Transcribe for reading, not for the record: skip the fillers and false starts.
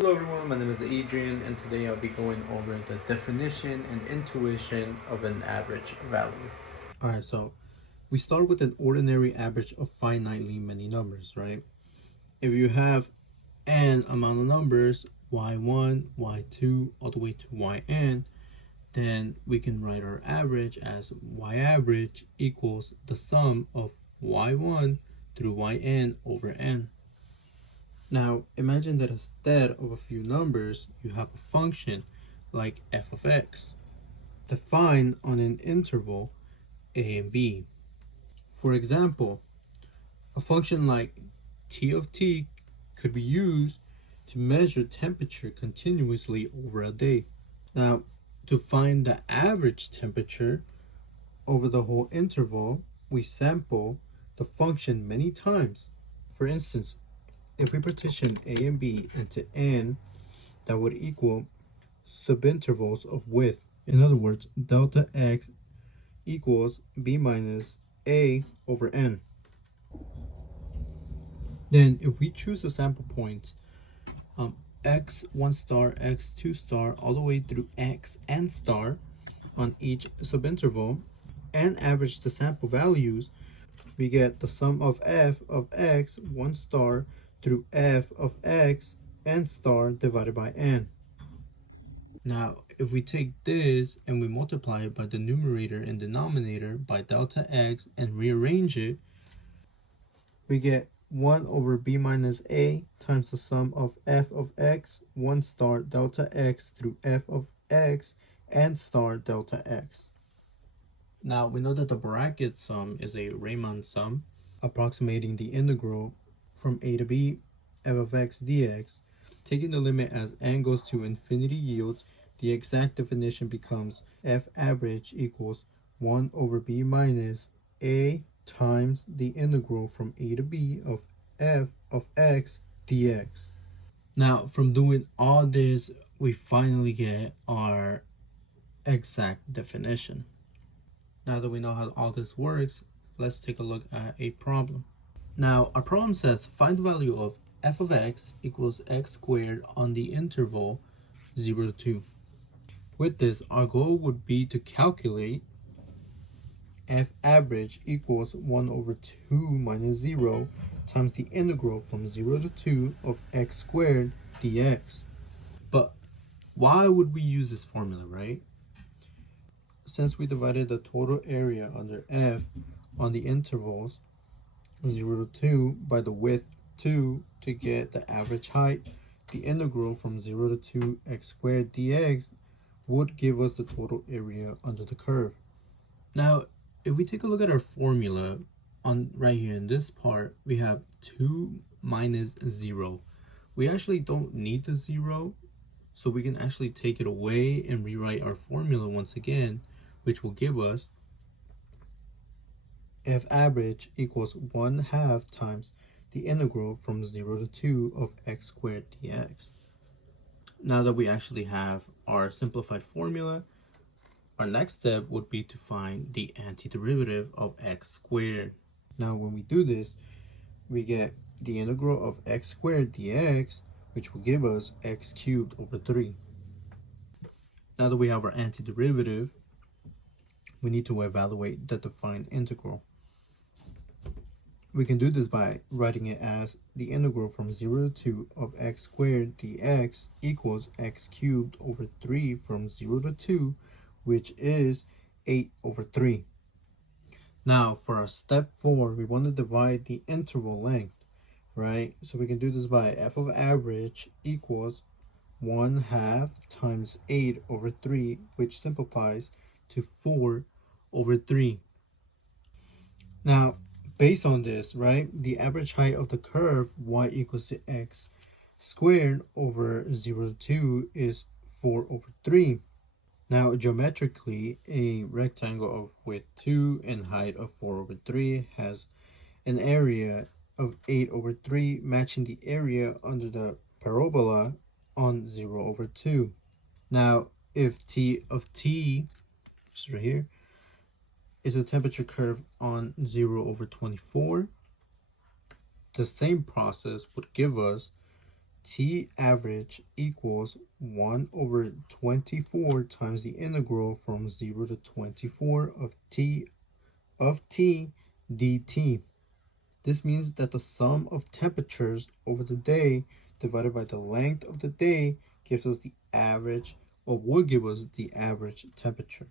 Hello everyone, my name is Adrian and today I'll be going over the definition and intuition of an average value. Alright, so we start with an ordinary average of finitely many numbers, right? If you have n amount of numbers, y1, y2, all the way to yn, then we can write our average as y average equals the sum of y1 through yn over n. Now, imagine that instead of a few numbers, you have a function like f of x, defined on an interval a and b. For example, a function like t of t could be used to measure temperature continuously over a day. Now, to find the average temperature over the whole interval, we sample the function many times. For instance, if we partition a and b into n, that would equal subintervals of width. In other words, delta x equals b minus a over n. Then if we choose the sample points, x1 star, x2 star, all the way through xn star on each subinterval, and average the sample values, we get the sum of f of x 1 star through f of x n star divided by n. Now, if we take this and we multiply it by the numerator and denominator by delta x and rearrange it, we get 1 over b minus a times the sum of f of x 1 star delta x through f of x n star delta x. Now, we know that the bracket sum is a Riemann sum, approximating the integral from a to b f of x dx. Taking the limit as n goes to infinity yields, the exact definition becomes f average equals 1 over b minus a times the integral from a to b of f of x dx. Now, from doing all this, we finally get our exact definition. Now that we know how all this works, let's take a look at a problem. Now, our problem says find the value of f of x equals x squared on the interval 0 to 2. With this, our goal would be to calculate f average equals 1 over 2 minus 0 times the integral from 0 to 2 of x squared dx. But why would we use this formula, right? Since we divided the total area under f on the intervals 0 to 2 by the width 2 to get the average height, the integral from 0 to 2 x squared dx would give us the total area under the curve. Now, if we take a look at our formula on right here in this part, we have 2 minus 0. We actually don't need the 0, so we can actually take it away and rewrite our formula once again, which will give us f average equals 1/2 times the integral from 0 to 2 of x squared dx. Now that we actually have our simplified formula, our next step would be to find the antiderivative of x squared. Now when we do this, we get the integral of x squared dx, which will give us x cubed over 3. Now that we have our antiderivative, we need to evaluate the defined integral. We can do this by writing it as the integral from 0 to 2 of x squared dx equals x cubed over 3 from 0 to 2, which is 8 over 3. Now, for our step 4, we want to divide the interval length, right? So we can do this by f of average equals 1/2 times 8 over 3, which simplifies to 4 over 3. Now, based on this, right, the average height of the curve y equals to x squared over 0 to 2 is 4 over 3. Now, geometrically, a rectangle of width 2 and height of 4 over 3 has an area of 8 over 3, matching the area under the parabola on 0 over 2. Now, if t of t, which is right here, is a temperature curve on 0 over 24, the same process would give us T average equals 1 over 24 times the integral from 0 to 24 of t dt. This means that the sum of temperatures over the day divided by the length of the day gives us the average, or would give us the average temperature.